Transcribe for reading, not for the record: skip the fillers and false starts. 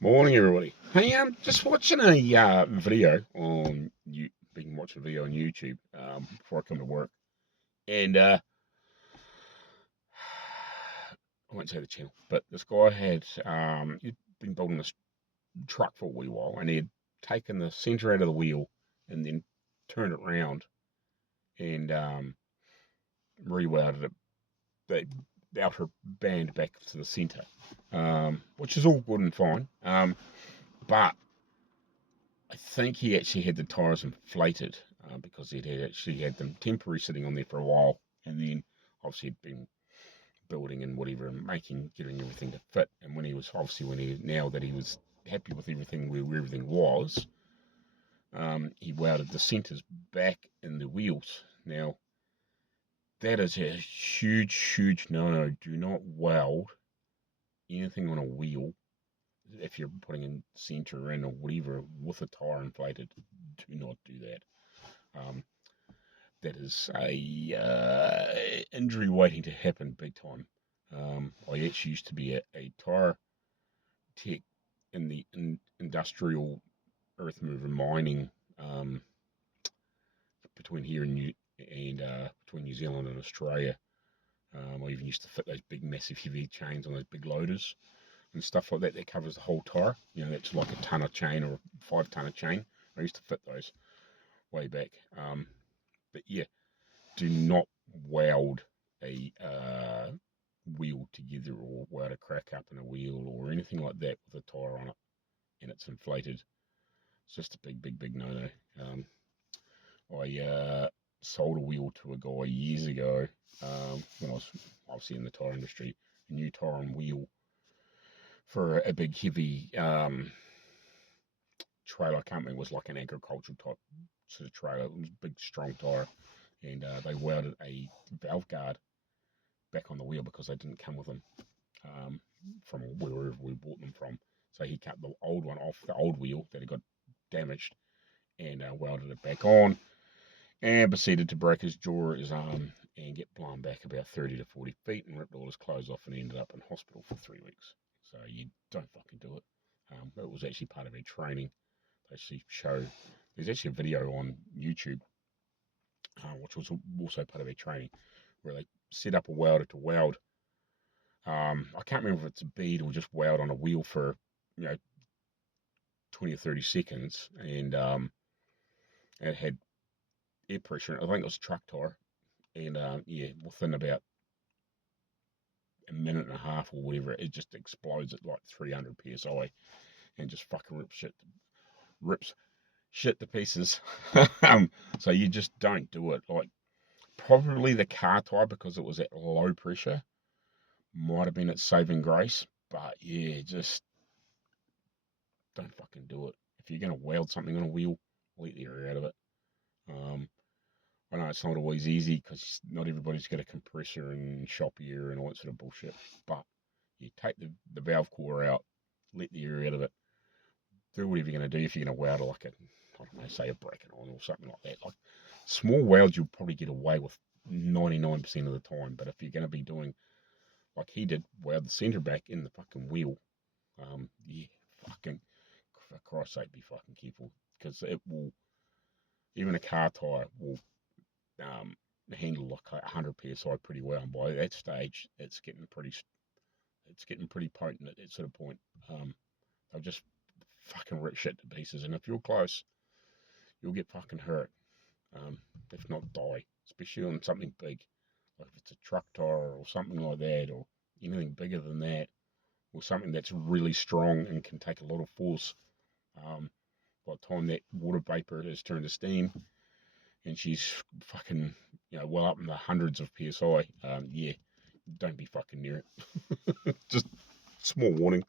Morning, everybody. Hey, just watching a video on you. Been watching a video on YouTube before I come to work, and I won't say the channel, but this guy had he'd been building this truck for a wee while, and he had taken the center out of the wheel and then turned it round and rewelded it, the outer band back to the center, which is all good and fine. But I think he actually had the tyres inflated because he'd actually had them temporary sitting on there for a while, and then obviously he'd been building and whatever, and getting everything to fit. And now that he was happy with everything where everything was, he welded the centres back in the wheels. Now that is a huge, huge no-no. Do not weld anything on a wheel if you're putting in centre in or whatever with a tyre inflated. Do not do that. Um, that is a injury waiting to happen big time. I actually used to be a tyre tech in the industrial earth mover mining, um, between here and between New Zealand and Australia. I even used to fit those big, massive, heavy chains on those big loaders and stuff like that. That covers the whole tyre. That's like a ton of chain or a 5 ton of chain. I used to fit those way back. But yeah, do not weld a wheel together or weld a crack up in a wheel or anything like that with a tyre on it and it's inflated. It's just a big, big, big no-no. I sold a wheel to a guy years ago when I was obviously in the tyre industry, a new tyre and wheel for a big, heavy trailer company. It was like an agricultural type sort of trailer. It was a big, strong tyre, and they welded a valve guard back on the wheel because they didn't come with them from wherever we bought them from. So he cut the old one off the old wheel that had got damaged and welded it back on and proceeded to break his jaw, his arm, and get blown back about 30 to 40 feet and ripped all his clothes off and ended up in hospital for 3 weeks. So you don't fucking do it. It was actually part of our training. They actually show, there's actually a video on YouTube, which was also part of our training, where they set up a welder to weld. I can't remember if it's a bead or just weld on a wheel for, 20 or 30 seconds, and it had air pressure. I think it was a truck tire, and yeah, within about a minute and a half or whatever, it just explodes at like 300 psi and just fucking rips shit to pieces. So you just don't do it. Like probably the car tire, because it was at low pressure, might have been its saving grace. But yeah, just don't fucking do it. If you're gonna weld something on a wheel, let the air out of it. Um, I know it's not always easy because not everybody's got a compressor and shop air and all that sort of bullshit. But you take the valve core out, let the air out of it, do whatever you're going to do. If you're going to weld like I don't know, say a bracket on or something like that. Like small welds, you'll probably get away with 99% of the time. But if you're going to be doing like he did, weld the center back in the fucking wheel, yeah, fucking, for Christ's sake, be fucking careful because it will, even a car tire will um, handle like 100 psi pretty well. And by that stage, it's getting pretty potent at that sort of point. They'll just fucking rip shit to pieces, and if you're close, you'll get fucking hurt. If not die, especially on something big, like if it's a truck tire or something like that, or anything bigger than that, or something that's really strong and can take a lot of force. By the time that water vapor has turned to steam, and she's fucking, well up in the hundreds of psi, yeah, don't be fucking near it. Just small warning.